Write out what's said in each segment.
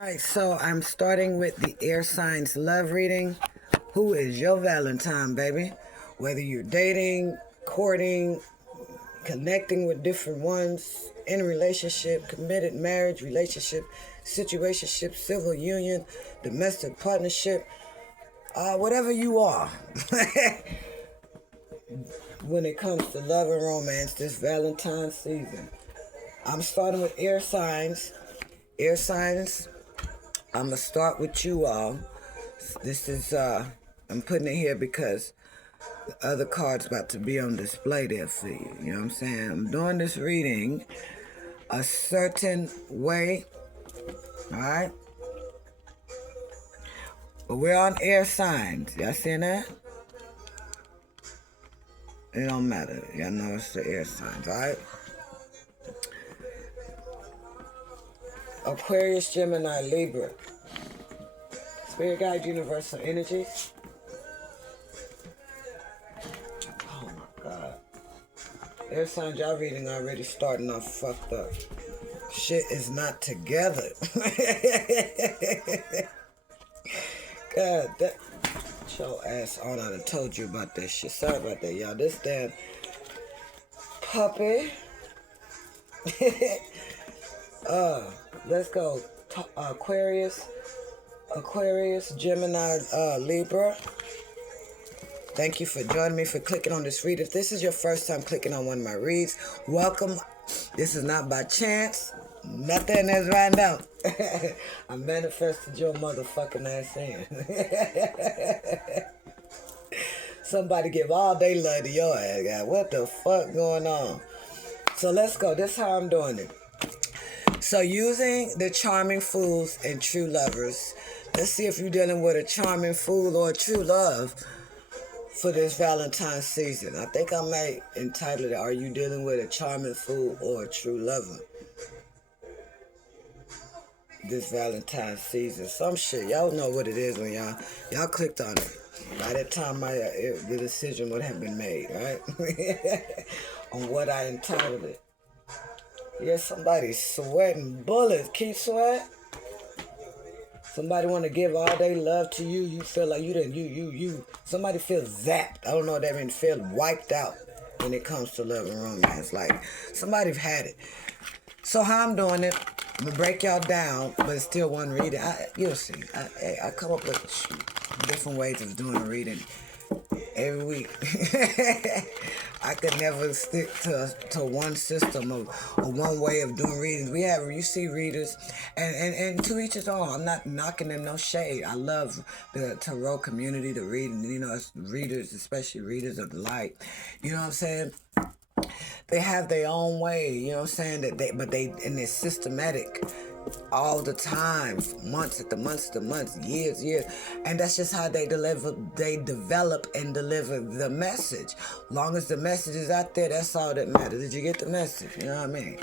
Alright, so I'm starting with the air signs love reading. Who is your Valentine, baby? Whether you're dating, courting, connecting with different ones, in a relationship, committed marriage, relationship, situationship, civil union, domestic partnership, whatever you are. When it comes to love and romance this Valentine's season. I'm starting with air signs. Air signs, I'm going to start with you all. This is, I'm putting it here because the other card's about to be on display there for you. You know what I'm saying? I'm doing this reading a certain way, all right? But we're on air signs. Y'all seeing that? It don't matter. Y'all know it's the air signs, all right? Aquarius, Gemini, Libra. Spirit guide, universal energies. Oh my God. Air signs, y'all reading already starting off fucked up. Shit is not together. God, that your ass on. I done told you about that shit. Sorry about that, y'all. This damn puppy. Let's go. Aquarius, Gemini, Libra. Thank you for joining me, for clicking on this read. If this is your first time clicking on one of my reads, welcome. This is not by chance. Nothing is random. I manifested your motherfucking ass in. Somebody give all day love to your ass, guy. What the fuck going on? So let's go. This is how I'm doing it. So using the charming fools and true lovers, let's see if you're dealing with a charming fool or a true love for this Valentine's season. I think I might entitle it, Are You Dealing with a Charming Fool or a True Lover? This Valentine's season. Some shit. Y'all know what it is when y'all clicked on it. By that time, the decision would have been made, right? On what I entitled it. Yeah, somebody's sweating bullets. Keep sweat. Somebody want to give all their love to you. You feel like somebody feels zapped. I don't know what that means. Feel wiped out when it comes to love and romance. Like, somebody's had it. So how I'm doing it, I'm going to break y'all down, but it's still one reading. You'll see. I come up with different ways of doing a reading every week. I could never stick to one system or one way of doing readings. You see readers, and to each his own. I'm not knocking them, no shade. I love the tarot community, the reading, readers, especially readers of the light. You know what I'm saying? They have their own way, you know what I'm saying? And they're systematic all the time, months after months, years. And that's just how they develop and deliver the message. Long as the message is out there, that's all that matters. Did you get the message? You know what I mean?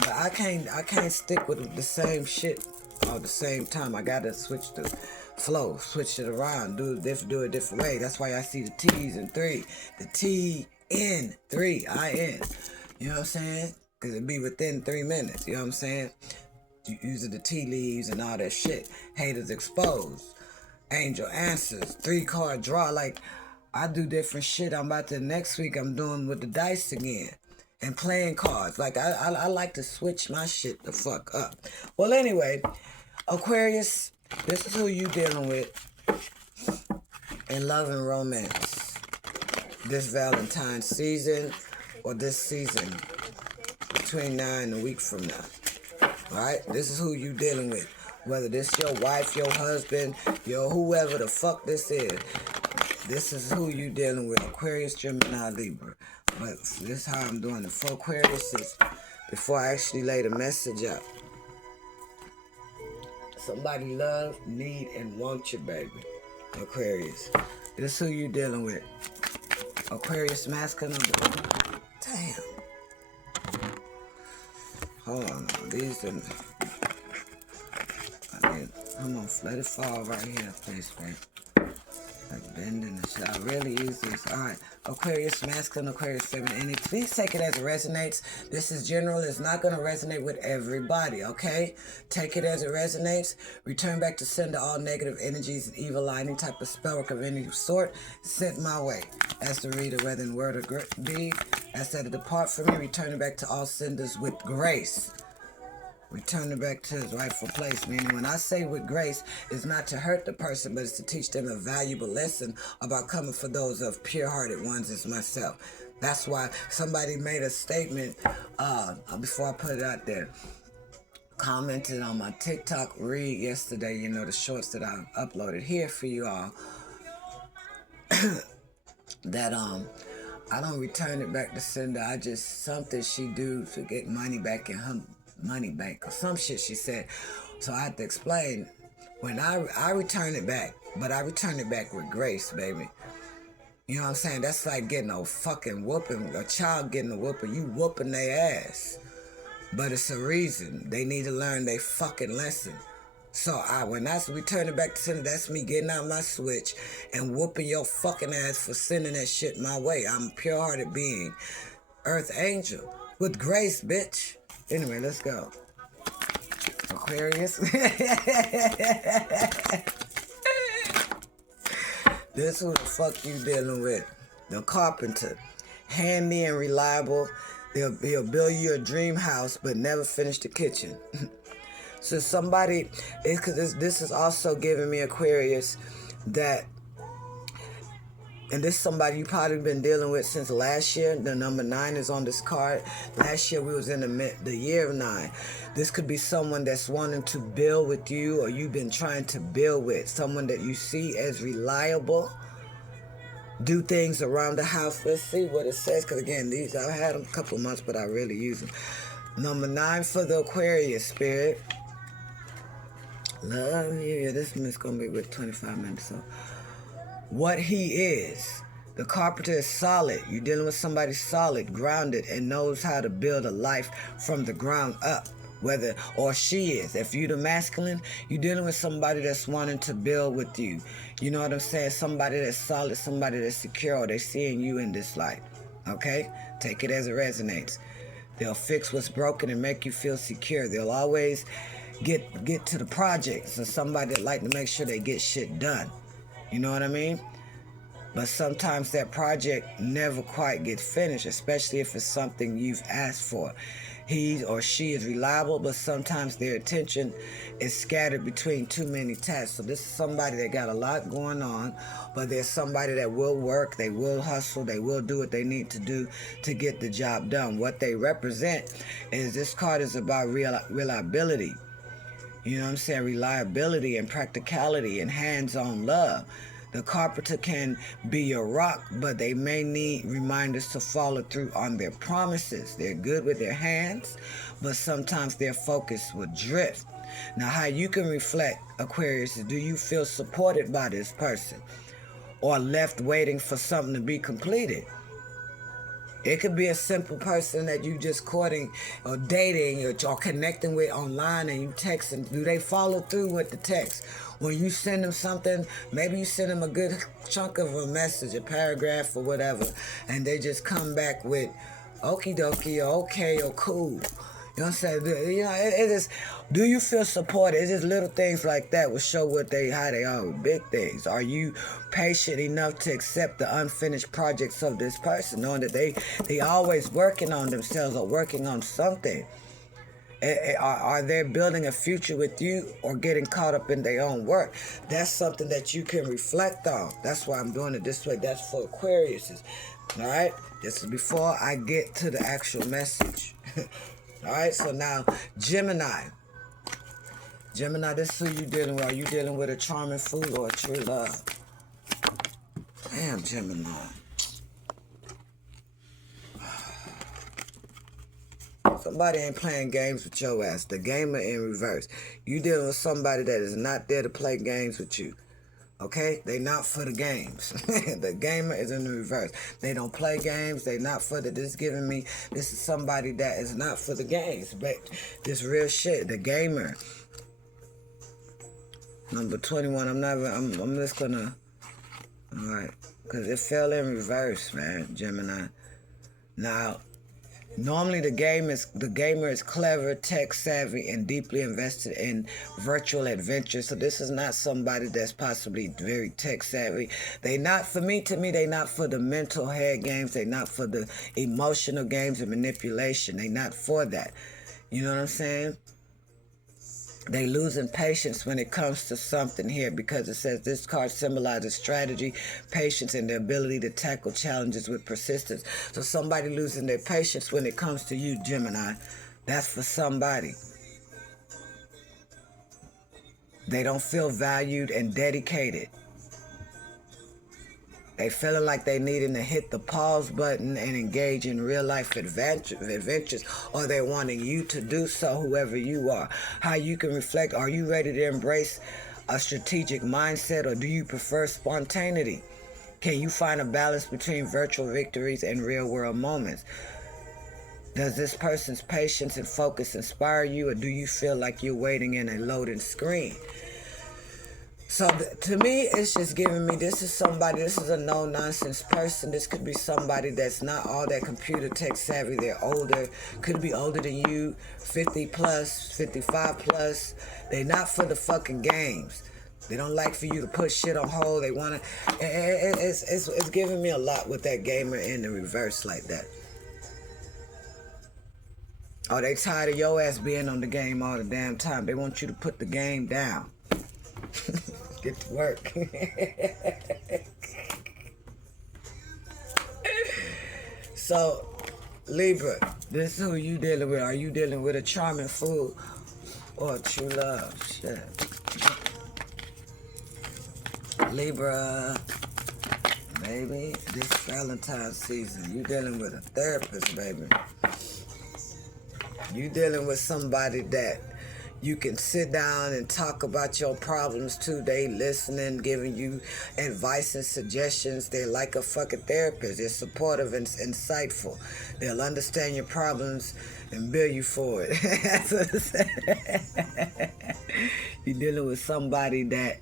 But I can't stick with the same shit all the same time. I gotta switch the flow, switch it around, do a different way. That's why I see the T's in 3. The T-N-3, I-N. You know what I'm saying? Because it be within 3 minutes. You know what I'm saying? Using the tea leaves and all that shit. Haters exposed. Angel answers. 3-card draw. Like, I do different shit. Next week I'm doing with the dice again. And playing cards. Like, I like to switch my shit the fuck up. Well, anyway, Aquarius, this is who you dealing with in love and romance this Valentine's season, or this season between now and a week from now. Alright? This is who you dealing with. Whether this your wife, your husband, your whoever the fuck this is. This is who you dealing with. Aquarius, Gemini, Libra. But this is how I'm doing it. For Aquarius, before I actually lay the message up. Somebody love, need, and want you, baby. Aquarius. This is who you dealing with. Aquarius, masculine. Damn. Hold on. Come on, let it fall right here, please, babe. Like Bending the shit. I really use these. Alright. Aquarius, masculine, Aquarius, feminine energy. Please take it as it resonates. This is general. It's not going to resonate with everybody, okay? Take it as it resonates. Return back to sender all negative energies and evil eye, any type of spell work of any sort sent my way. As the reader, whether in word or deed, as that it depart from me, return it back to all senders with grace. Return it back to its rightful place. Meaning when I say with grace, it's not to hurt the person, but it's to teach them a valuable lesson about coming for those of pure-hearted ones as myself. That's why somebody made a statement, before I put it out there, commented on my TikTok read yesterday, you know, the shorts that I uploaded here for you all, that I don't return it back to sender. I just, something she do to get money back in her money bank or some shit she said. So I had to explain, when I return it back, but I return it back with grace, baby. You know what I'm saying? That's like getting a fucking whooping, a child getting a whooping. You whooping their ass. But it's a reason. They need to learn their fucking lesson. So when I return it back to sender, that's me getting out my switch and whooping your fucking ass for sending that shit my way. I'm a pure-hearted being. Earth angel. With grace, bitch. Anyway, let's go. Aquarius. This who the fuck you dealing with. The carpenter. Handy and reliable. He'll build you a dream house, but never finish the kitchen. So somebody, because this is also giving me, Aquarius, that, and this is somebody you probably been dealing with since last year. The number 9 is on this card. Last year we was in the year of 9. This could be someone that's wanting to build with you, or you've been trying to build with. Someone that you see as reliable. Do things around the house. Let's see what it says. Because again, these, I've had them a couple of months, but I really use them. Number 9 for the Aquarius spirit. Love you. This one's going to be with 25 minutes. So, what he is. The carpenter is solid. You're dealing with somebody solid, grounded, and knows how to build a life from the ground up. Whether, or she is. If you're the masculine, you're dealing with somebody that's wanting to build with you. You know what I'm saying? Somebody that's solid, somebody that's secure, or they're seeing you in this light. Okay? Take it as it resonates. They'll fix what's broken and make you feel secure. They'll always get to the projects, and somebody that like to make sure they get shit done. You know what I mean? But sometimes that project never quite gets finished, especially if it's something you've asked for. He or she is reliable, but sometimes their attention is scattered between too many tasks. So this is somebody that got a lot going on, but there's somebody that will work, they will hustle, they will do what they need to do to get the job done. What they represent is, this card is about reliability. You know what I'm saying? Reliability and practicality and hands-on love. The carpenter can be your rock, but they may need reminders to follow through on their promises. They're good with their hands, but sometimes their focus will drift. Now, how you can reflect, Aquarius, is, do you feel supported by this person or left waiting for something to be completed? It could be a simple person that you just courting or dating or connecting with online, and you texting. Do they follow through with the text? When you send them something, maybe you send them a good chunk of a message, a paragraph or whatever, and they just come back with okie dokie or okay or cool. You know what I'm saying? You know, it is. Do you feel supported? It's just little things like that will show how they are with big things. Are you patient enough to accept the unfinished projects of this person, knowing that they always working on themselves or working on something? Are they building a future with you or getting caught up in their own work? That's something that you can reflect on. That's why I'm doing it this way. That's for Aquariuses. All right? This is before I get to the actual message. All right? So now, Gemini. Gemini, this is who you dealing with. Are you dealing with a charming fool or a true love? Damn, Gemini. Somebody ain't playing games with your ass. The gamer in reverse. You dealing with somebody that is not there to play games with you. Okay? They not for the games. The gamer is in the reverse. They don't play games. They not for the, this is somebody that is not for the games. But this real shit, the gamer. Number 21, I'm Alright. Because it fell in reverse, man, Gemini. Now, normally the gamer is clever, tech savvy, and deeply invested in virtual adventures. So this is not somebody that's possibly very tech savvy. They not, to me, they not for the mental head games. They not for the emotional games and manipulation. They not for that. You know what I'm saying? They losing patience when it comes to something here, because it says this card symbolizes strategy, patience, and the ability to tackle challenges with persistence. So somebody losing their patience when it comes to you, Gemini. That's for somebody. They don't feel valued and dedicated. They feeling like they needing to hit the pause button and engage in real life adventures, or they wanting you to do so, whoever you are. How you can reflect, are you ready to embrace a strategic mindset, or do you prefer spontaneity? Can you find a balance between virtual victories and real world moments? Does this person's patience and focus inspire you, or do you feel like you're waiting in a loading screen? So to me, it's just giving me, this is a no-nonsense person. This could be somebody that's not all that computer tech savvy. They're older, could be older than you, 50 plus, 55 plus. They're not for the fucking games. They don't like for you to put shit on hold. They want to, it's giving me a lot with that gamer in the reverse like that. Oh, they tired of your ass being on the game all the damn time. They want you to put the game down. Get to work. So, Libra, this is who you dealing with. Are you dealing with a charming fool or true love? Shit. Libra, baby, this Valentine's season, you dealing with a therapist, baby. You dealing with somebody that you can sit down and talk about your problems to. They listening, giving you advice and suggestions. They're like a fucking therapist. They're supportive and insightful. They'll understand your problems and bill you for it. That's what I'm saying. You're dealing with somebody that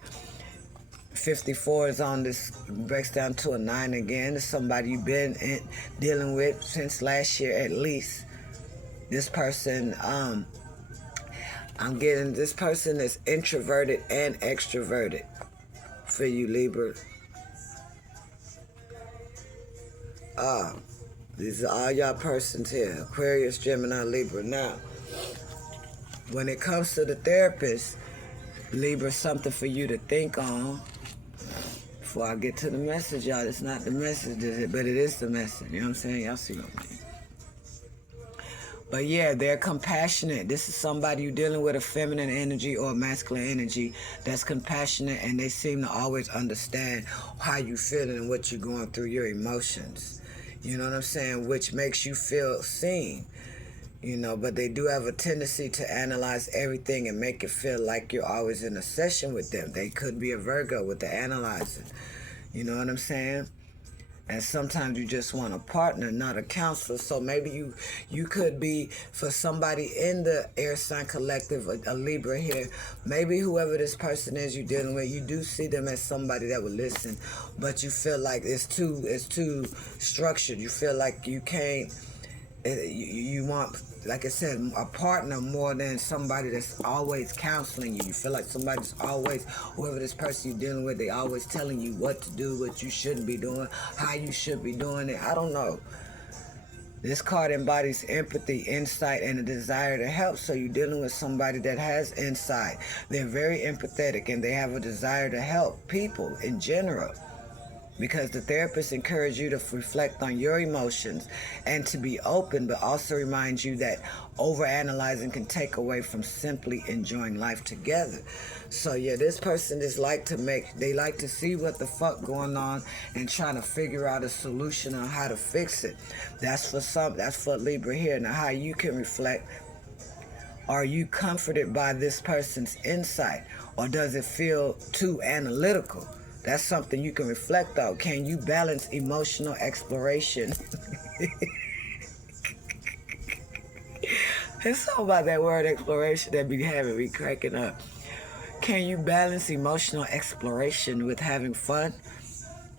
54 is on this, breaks down to a 9 again. It's somebody you've been dealing with since last year at least. This person, I'm getting, this person is introverted and extroverted for you, Libra. These are all y'all persons here, Aquarius, Gemini, Libra. Now, when it comes to the therapist, Libra, something for you to think on. Before I get to the message, y'all, it's not the message, but it is the message. You know what I'm saying? Y'all see what I mean? But yeah, they're compassionate. This is somebody you're dealing with, a feminine energy or a masculine energy that's compassionate, and they seem to always understand how you feeling and what you're going through, your emotions. You know what I'm saying? Which makes you feel seen. You know, but they do have a tendency to analyze everything and make it feel like you're always in a session with them. They could be a Virgo with the analyzing. You know what I'm saying? And sometimes you just want a partner, not a counselor. So maybe you could be, for somebody in the air sign collective, a Libra here, maybe whoever this person is you're dealing with, you do see them as somebody that would listen, but you feel like it's too structured. You feel like you can't, you want, like I said, a partner more than somebody that's always counseling you. You feel like somebody's always, whoever this person you're dealing with, they always telling you what to do, what you shouldn't be doing, how you should be doing it. I don't know. This card embodies empathy, insight, and a desire to help. So you're dealing with somebody that has insight. They're very empathetic, and they have a desire to help people in general. Because the therapist encourages you to reflect on your emotions and to be open, but also reminds you that overanalyzing can take away from simply enjoying life together. So yeah, this person is they like to see what the fuck going on and trying to figure out a solution on how to fix it. That's for Libra here. Now, how you can reflect: are you comforted by this person's insight, or does it feel too analytical? That's something you can reflect on. Can you balance emotional exploration? It's something about that word exploration that be having me cracking up. Can you balance emotional exploration with having fun?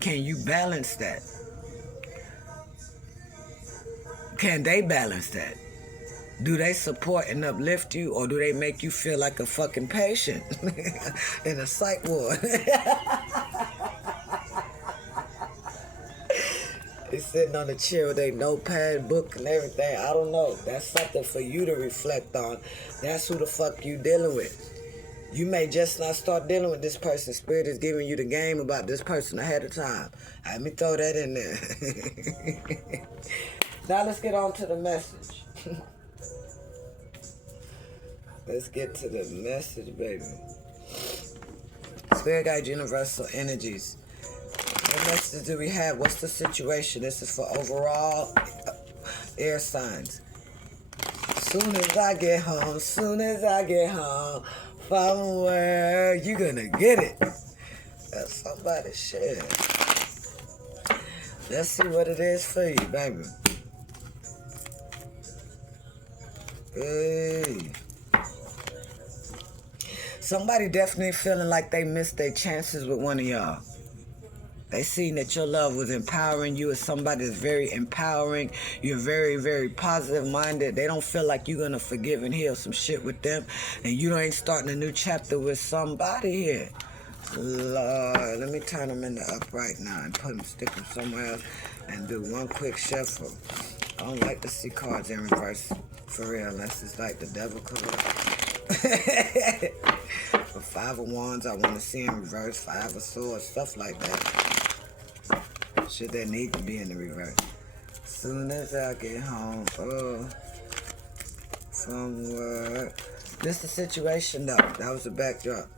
Can you balance that? Can they balance that? Do they support and uplift you, or do they make you feel like a fucking patient in a psych ward? They sitting on the chair with their notepad, book, and everything. I don't know. That's something for you to reflect on. That's who the fuck you dealing with. You may just not start dealing with this person. Spirit is giving you the game about this person ahead of time. Let me throw that in there. Now let's get on to the message. Let's get to the message, baby. Spirit guide, universal energies. What message do we have? What's the situation? This is for overall air signs. Soon as I get home, from where you gonna get it. That's somebody's shit. Let's see what it is for you, baby. Hey. Somebody definitely feeling like they missed their chances with one of y'all. They seen that your love was empowering you as somebody that's very empowering. You're very, very positive minded. They don't feel like you're going to forgive and heal some shit with them. And you ain't starting a new chapter with somebody here. Lord, let me turn them in the upright now and put them, stick them somewhere else and do one quick shuffle. I don't like to see cards in reverse for real unless it's like the devil card. For Five of Wands, I want to see in reverse. Five of Swords, stuff like that. Shit that need to be in the reverse. Soon as I get home, from work. This is the situation though. That was the backdrop.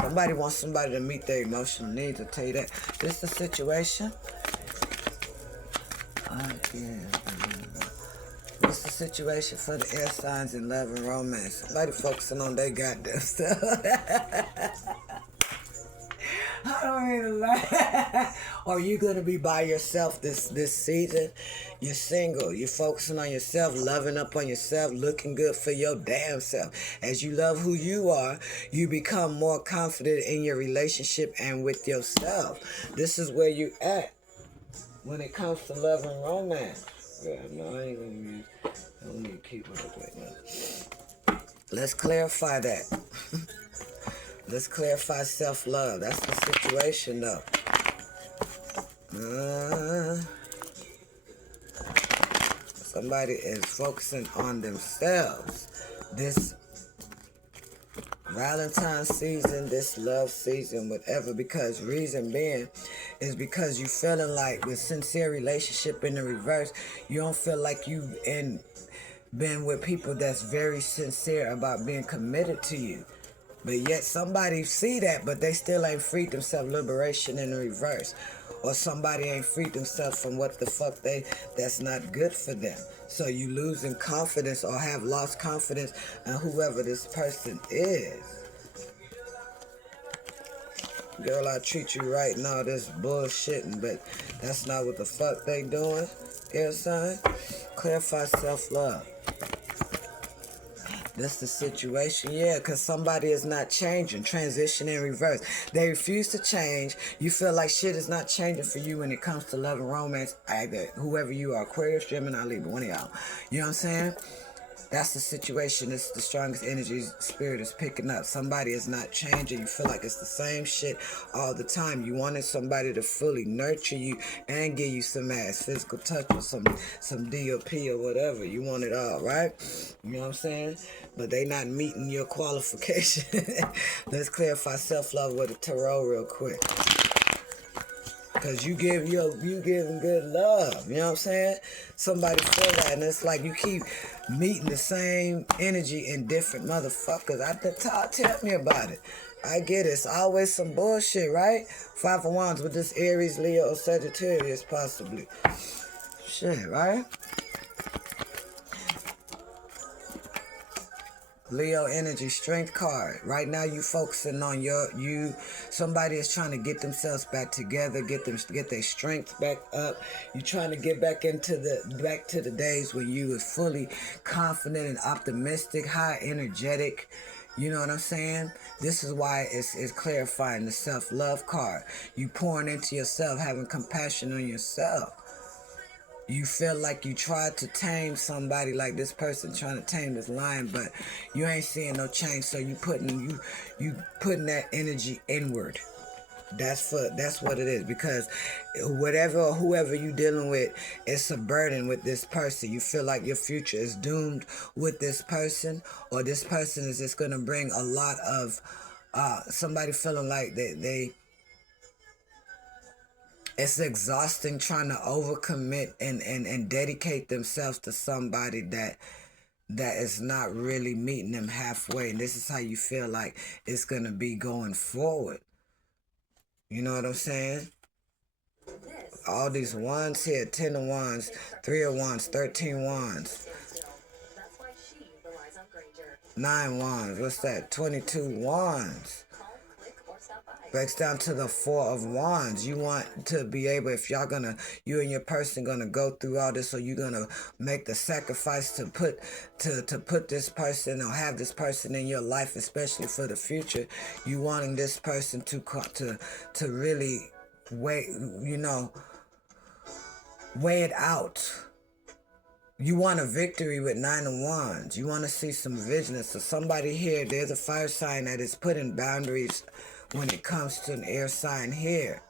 Somebody wants somebody to meet their emotional needs. I'll tell you that. This is the situation. What's the situation for the air signs in love and romance? Somebody focusing on their goddamn stuff. I don't mean to laugh. Are you going to be by yourself this season? You're single. You're focusing on yourself, loving up on yourself, looking good for your damn self. As you love who you are, you become more confident in your relationship and with yourself. This is where you at when it comes to love and romance. Yeah, no, I ain't going to use... I don't need to keep it like that. Let's clarify that. Let's clarify self-love. That's the situation, though. Somebody is focusing on themselves. This Valentine's season, this love season, whatever, because reason being is because you feeling like with sincere relationship in the reverse, you don't feel like you've been with people that's very sincere about being committed to you. But yet somebody see that, but they still ain't freed themselves. Liberation in the reverse. Or somebody ain't freed themselves from what the fuck that's not good for them. So you losing confidence or have lost confidence in whoever this person is. Girl, I treat you right now, this bullshitting, but that's not what the fuck they doing. Air sign. Clarify self-love. That's the situation, yeah, because somebody is not changing. Transition in reverse. They refuse to change. You feel like shit is not changing for you when it comes to love and romance. Either whoever you are, Aquarius, Gemini, Libra, one of y'all. You know what I'm saying? That's the situation. It's the strongest energy spirit is picking up. Somebody is not changing. You feel like it's the same shit all the time. You wanted somebody to fully nurture you and give you some ass, physical touch or some DOP or whatever. You want it all, right? You know what I'm saying? But they not meeting your qualification. Let's clarify self-love with a tarot real quick. Because you giving good love. You know what I'm saying? Somebody feel that. And it's like you keep meeting the same energy in different motherfuckers. Tell me about it. I get it. It's always some bullshit, right? Five of Wands with this Aries, Leo, or Sagittarius possibly. Shit, right? Leo energy, strength card. Right now you focusing on somebody is trying to get themselves back together, get their strength back up. You trying to get back to the days when you was fully confident and optimistic, high energetic. You know what I'm saying? This is why it's clarifying the self-love card. You pouring into yourself, having compassion on yourself. You feel like you tried to tame somebody, like this person trying to tame this lion, but you ain't seeing no change. So you putting that energy inward. That's what it is, because whatever or whoever you dealing with, it's a burden with this person. You feel like your future is doomed with this person, or this person is just gonna bring a lot of somebody feeling like they it's exhausting trying to overcommit and dedicate themselves to somebody that is not really meeting them halfway. And this is how you feel like it's gonna be going forward. You know what I'm saying? All these wands here, 10 of wands, 3 of wands, 13 wands, 9 wands, what's that? 22 wands. Breaks down to the 4 of wands. You want to be able, if y'all gonna, you and your person gonna go through all this, or you're gonna make the sacrifice to put this person or have this person in your life, especially for the future. You wanting this person to really weigh, weigh it out. You want a victory with 9 of wands. You want to see some vigilance. So somebody here, there's a fire sign that is putting boundaries when it comes to an air sign here,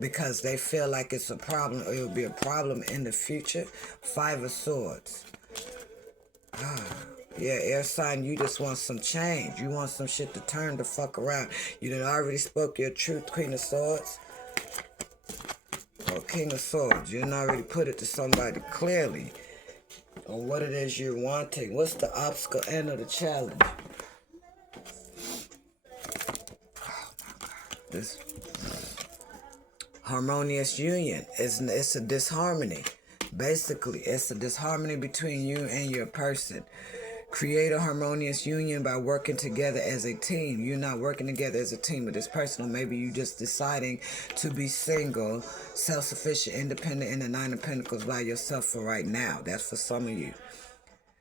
because they feel like it's a problem, or it'll be a problem in the future. 5 of swords. Yeah, air sign, you just want some change. You want some shit to turn the fuck around. You done already spoke your truth, Queen of Swords. Or King of Swords. You done already put it to somebody clearly on what it is you're wanting. What's the obstacle and the challenge? This harmonious union. It's a disharmony. Basically, it's a disharmony between you and your person. Create a harmonious union by working together as a team. You're not working together as a team with this person, or maybe you just deciding to be single, self-sufficient, independent in the 9 of Pentacles by yourself for right now. That's for some of you.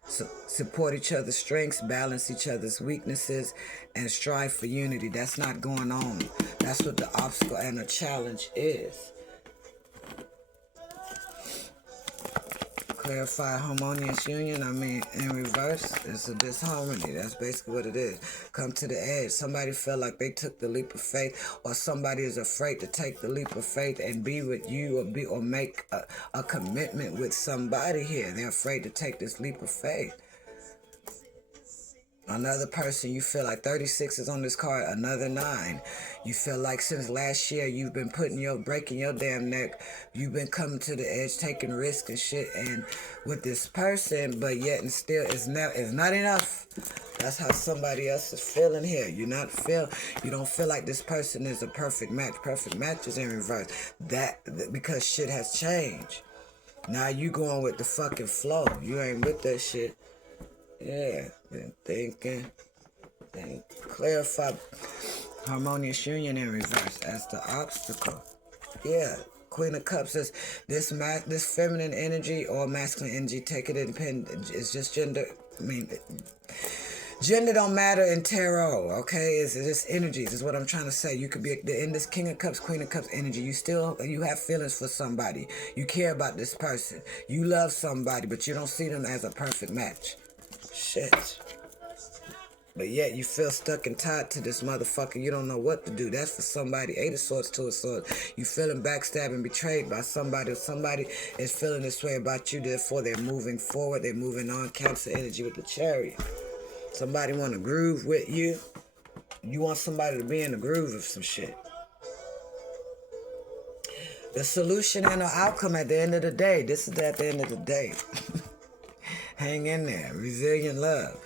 So support each other's strengths, balance each other's weaknesses, and strive for unity. That's not going on. That's what the obstacle and the challenge is. Clarify harmonious union. I mean, in reverse, it's a disharmony. That's basically what it is. Come to the edge. Somebody felt like they took the leap of faith, or somebody is afraid to take the leap of faith and be with you, or make a commitment with somebody here. They're afraid to take this leap of faith. Another person, you feel like 36 is on this card, another 9. You feel like since last year you've been breaking your damn neck. You've been coming to the edge, taking risks and shit, and with this person, but yet and still it's not enough. That's how somebody else is feeling here. You don't feel like this person is a perfect match. Perfect match is in reverse. Because shit has changed. Now you going with the fucking flow. You ain't with that shit. Yeah, been thinking. Clarify harmonious union in reverse as the obstacle. Yeah, Queen of Cups is this feminine energy or masculine energy. Take it independent. It's just gender. I mean, gender don't matter in tarot. Okay, it's just energies. Is what I'm trying to say. You could be in this King of Cups, Queen of Cups energy. You have feelings for somebody. You care about this person. You love somebody, but you don't see them as a perfect match. Shit. But yet you feel stuck and tied to this motherfucker. You don't know what to do. That's for somebody. 8 of Swords, 2 of Swords. You feeling backstabbed and betrayed by somebody, or somebody is feeling this way about you. Therefore, they're moving forward. They're moving on. Cancer energy with the Chariot. Somebody want to groove with you. You want somebody to be in the groove of some shit. The solution and the outcome at the end of the day. This is at the end of the day. Hang in there. Resilient love.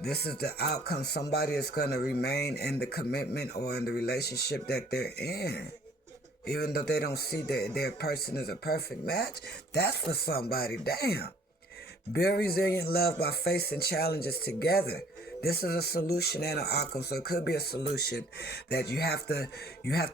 This is the outcome. Somebody is going to remain in the commitment or in the relationship that they're in. Even though they don't see that their person is a perfect match. That's for somebody. Damn. Build resilient love by facing challenges together. This is a solution and an outcome. So it could be a solution that you have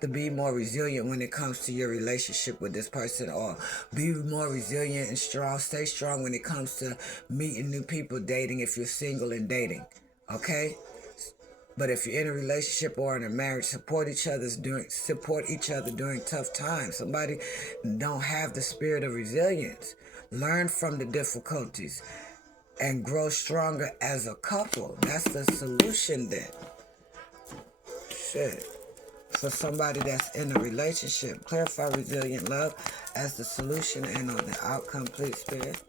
to be more resilient when it comes to your relationship with this person, or be more resilient and strong. Stay strong when it comes to meeting new people, dating if you're single and dating. Okay? But if you're in a relationship or in a marriage, support each other during tough times. Somebody don't have the spirit of resilience. Learn from the difficulties and grow stronger as a couple. That's the solution then. Shit. For somebody that's in a relationship, clarify resilient love as the solution and on the outcome, please, spirit.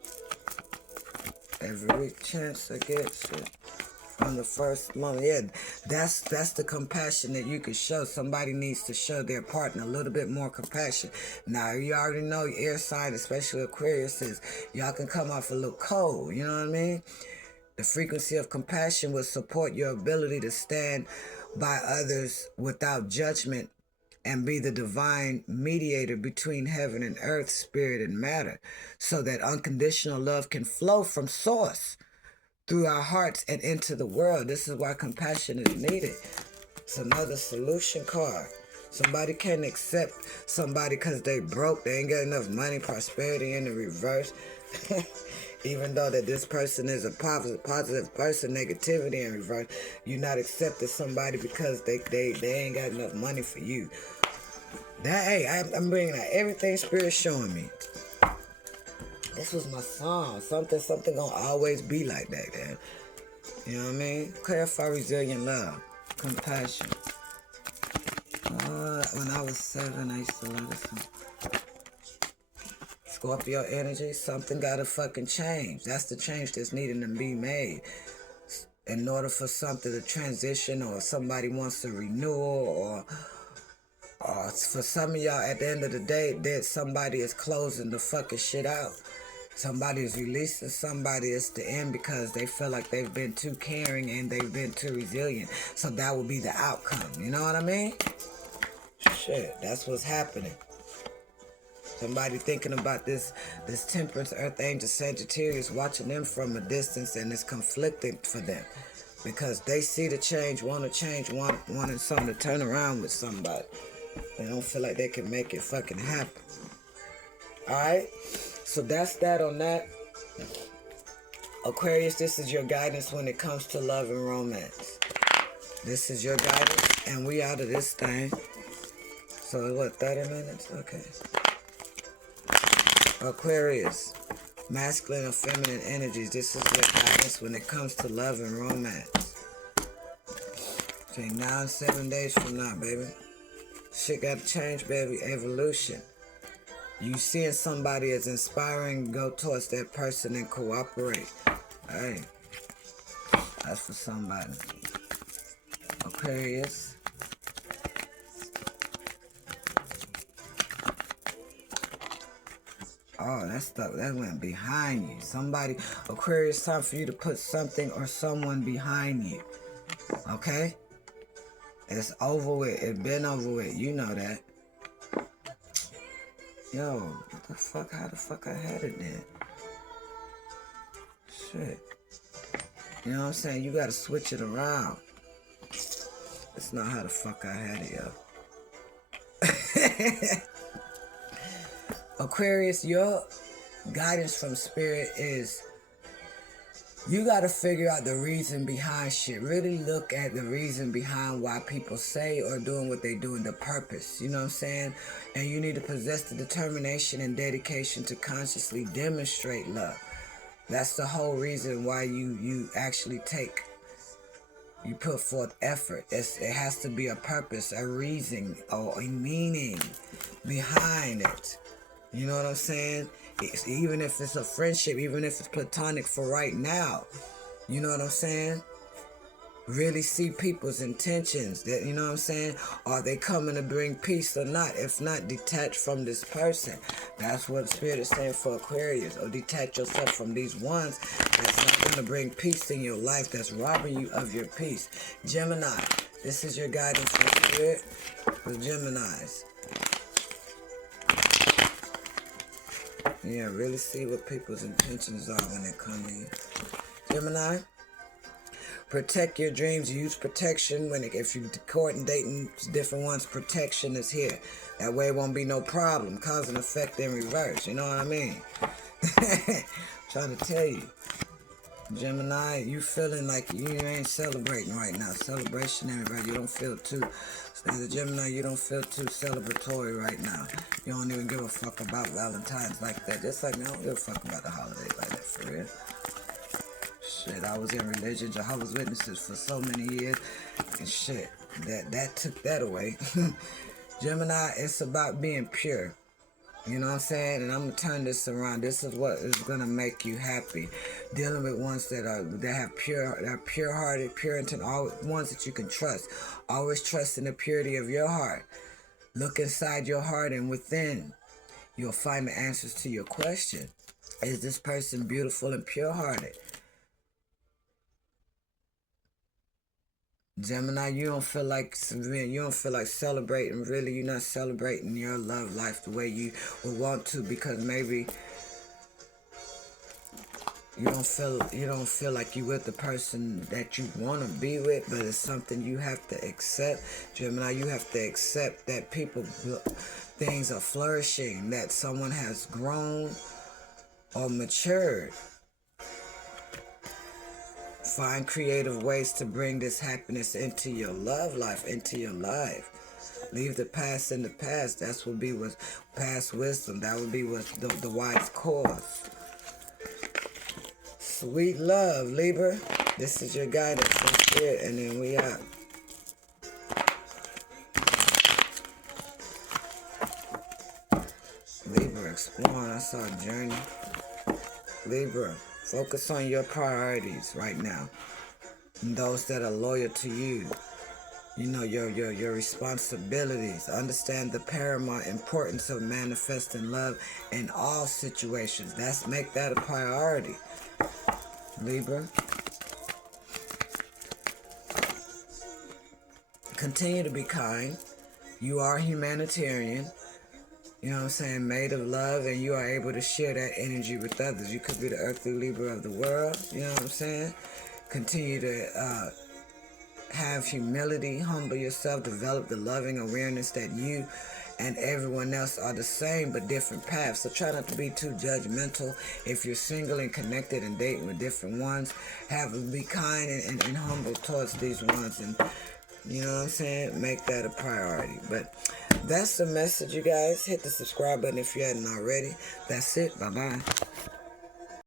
Every chance I get, shit. From the first moment, yeah, that's the compassion that you can show. Somebody needs to show their partner a little bit more compassion. Now, you already know your air sign, especially Aquarius, is y'all can come off a little cold, you know what I mean? The frequency of compassion will support your ability to stand by others without judgment and be the divine mediator between heaven and earth, spirit and matter, so that unconditional love can flow from source through our hearts and into the world. This is why compassion is needed. It's another solution card. Somebody can't accept somebody because they broke, they ain't got enough money, prosperity in the reverse. Even though that this person is a positive person, negativity in reverse, you're not accepting somebody because they ain't got enough money for you. That, hey, I'm bringing out everything Spirit's showing me. This was my song. Something gonna always be like that, man. You know what I mean? Clarify resilient love. Compassion. When I was 7, I used to love this song. Scorpio energy, something gotta fucking change. That's the change that's needing to be made. In order for something to transition, or somebody wants a renewal, or for some of y'all, at the end of the day, that somebody is closing the fucking shit out. Somebody is releasing somebody. It's the end because they feel like they've been too caring and they've been too resilient. So that will be the outcome. You know what I mean? Shit, that's what's happening. Somebody thinking about this Temperance Earth Angel Sagittarius, watching them from a distance, and it's conflicting for them because they see the change, want to change, wanting something to turn around with somebody. They don't feel like they can make it fucking happen. All right? So that's that on that. Aquarius, this is your guidance when it comes to love and romance. This is your guidance, and we out of this thing. So what, 30 minutes? Okay. Aquarius, masculine or feminine energies. This is your guidance when it comes to love and romance. Okay, now and 7 days from now, baby. Shit got to change, baby. Evolution. You seeing somebody as inspiring, go towards that person and cooperate. Hey, that's for somebody. Aquarius. Oh, that went behind you. Somebody, Aquarius, time for you to put something or someone behind you. Okay? It's over with. It's been over with. You know that. Yo, what the fuck? How the fuck I had it then? Shit. You know what I'm saying? You gotta switch it around. That's not how the fuck I had it, yo. Aquarius, your guidance from Spirit is you gotta figure out the reason behind shit. Really look at the reason behind why people say or doing what they do, and the purpose. You know what I'm saying? And you need to possess the determination and dedication to consciously demonstrate love. That's the whole reason why you actually you put forth effort. It has to be a purpose, a reason, or a meaning behind it. You know what I'm saying? Even if it's a friendship, even if it's platonic for right now. You know what I'm saying? Really see people's intentions. That, you know what I'm saying? Are they coming to bring peace or not? If not, detach from this person. That's what Spirit is saying for Aquarius. Or detach yourself from these ones that's not going to bring peace in your life, that's robbing you of your peace. Gemini, this is your guidance from Spirit for Geminis. Yeah, really see what people's intentions are when they come in. Gemini, protect your dreams. Use protection if you're courting, dating different ones. Protection is here. That way it won't be no problem. Cause and effect in reverse. You know what I mean? Trying to tell you. Gemini, you feeling like you ain't celebrating right now. Celebration, right? You don't feel too. As a Gemini, you don't feel too celebratory right now. You don't even give a fuck about Valentine's like that. Just like me, I don't give a fuck about the holiday like that, for real. Shit, I was in religion, Jehovah's Witnesses for so many years, and shit, that took that away. Gemini, it's about being pure. You know what I'm saying? And I'm gonna turn this around. This is what is gonna make you happy. Dealing with ones that have pure-hearted, pure intent, all ones that you can trust. Always trust in the purity of your heart. Look inside your heart, and within, you'll find the answers to your question. Is this person beautiful and pure-hearted? Gemini, you don't feel like celebrating. Really, you're not celebrating your love life the way you would want to, because maybe you don't feel like you with the person that you want to be with, but it's something you have to accept. Gemini, you have to accept that things are flourishing, that someone has grown or matured. Find creative ways to bring this happiness into your love life, into your life. Leave the past in the past. That's what be with past wisdom. That would be what the wise course. Sweet love, Libra. This is your guidance from Spirit, and then we out. Libra, exploring. I saw a journey. Libra, focus on your priorities right now. And those that are loyal to you. You know, your responsibilities. Understand the paramount importance of manifesting love in all situations. Make that a priority, Libra. Continue to be kind. You are humanitarian. You know what I'm saying? Made of love, and you are able to share that energy with others. You could be the earthly Libra of the world. You know what I'm saying? Continue to have humility, humble yourself, develop the loving awareness that you and everyone else are the same but different paths. So try not to be too judgmental. If you're single and connected and dating with different ones, be kind and humble towards these ones, and you know what I'm saying? Make that a priority. But that's the message, you guys. Hit the subscribe button if you hadn't already. That's it. Bye-bye.